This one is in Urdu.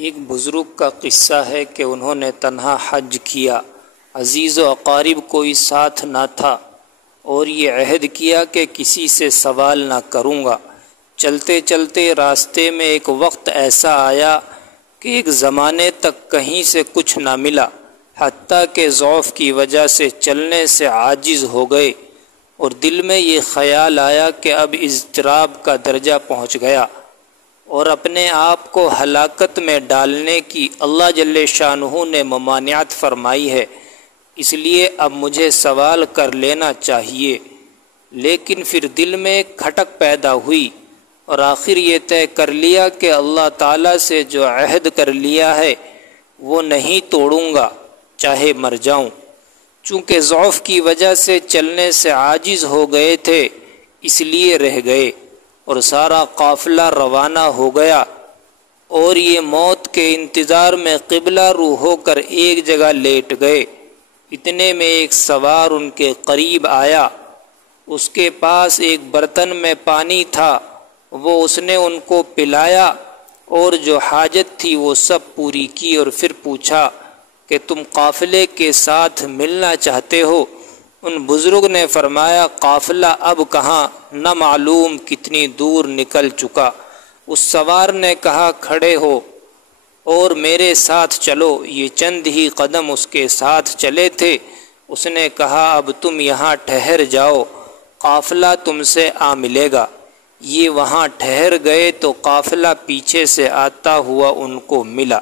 ایک بزرگ کا قصہ ہے کہ انہوں نے تنہا حج کیا، عزیز و اقارب کوئی ساتھ نہ تھا، اور یہ عہد کیا کہ کسی سے سوال نہ کروں گا۔ چلتے چلتے راستے میں ایک وقت ایسا آیا کہ ایک زمانے تک کہیں سے کچھ نہ ملا، حتیٰ کہ ضعف کی وجہ سے چلنے سے عاجز ہو گئے، اور دل میں یہ خیال آیا کہ اب اضطراب کا درجہ پہنچ گیا اور اپنے آپ کو ہلاکت میں ڈالنے کی اللہ جل شانہ نے ممانعت فرمائی ہے، اس لیے اب مجھے سوال کر لینا چاہیے۔ لیکن پھر دل میں ایک کھٹک پیدا ہوئی اور آخر یہ طے کر لیا کہ اللہ تعالیٰ سے جو عہد کر لیا ہے وہ نہیں توڑوں گا چاہے مر جاؤں۔ چونکہ ضعف کی وجہ سے چلنے سے عاجز ہو گئے تھے اس لیے رہ گئے، اور سارا قافلہ روانہ ہو گیا، اور یہ موت کے انتظار میں قبلہ رو ہو کر ایک جگہ لیٹ گئے۔ اتنے میں ایک سوار ان کے قریب آیا، اس کے پاس ایک برتن میں پانی تھا، وہ اس نے ان کو پلایا اور جو حاجت تھی وہ سب پوری کی، اور پھر پوچھا کہ تم قافلے کے ساتھ ملنا چاہتے ہو؟ ان بزرگ نے فرمایا قافلہ اب کہاں، نہ معلوم کتنی دور نکل چکا۔ اس سوار نے کہا کھڑے ہو اور میرے ساتھ چلو۔ یہ چند ہی قدم اس کے ساتھ چلے تھے، اس نے کہا اب تم یہاں ٹھہر جاؤ، قافلہ تم سے آ ملے گا۔ یہ وہاں ٹھہر گئے تو قافلہ پیچھے سے آتا ہوا ان کو ملا۔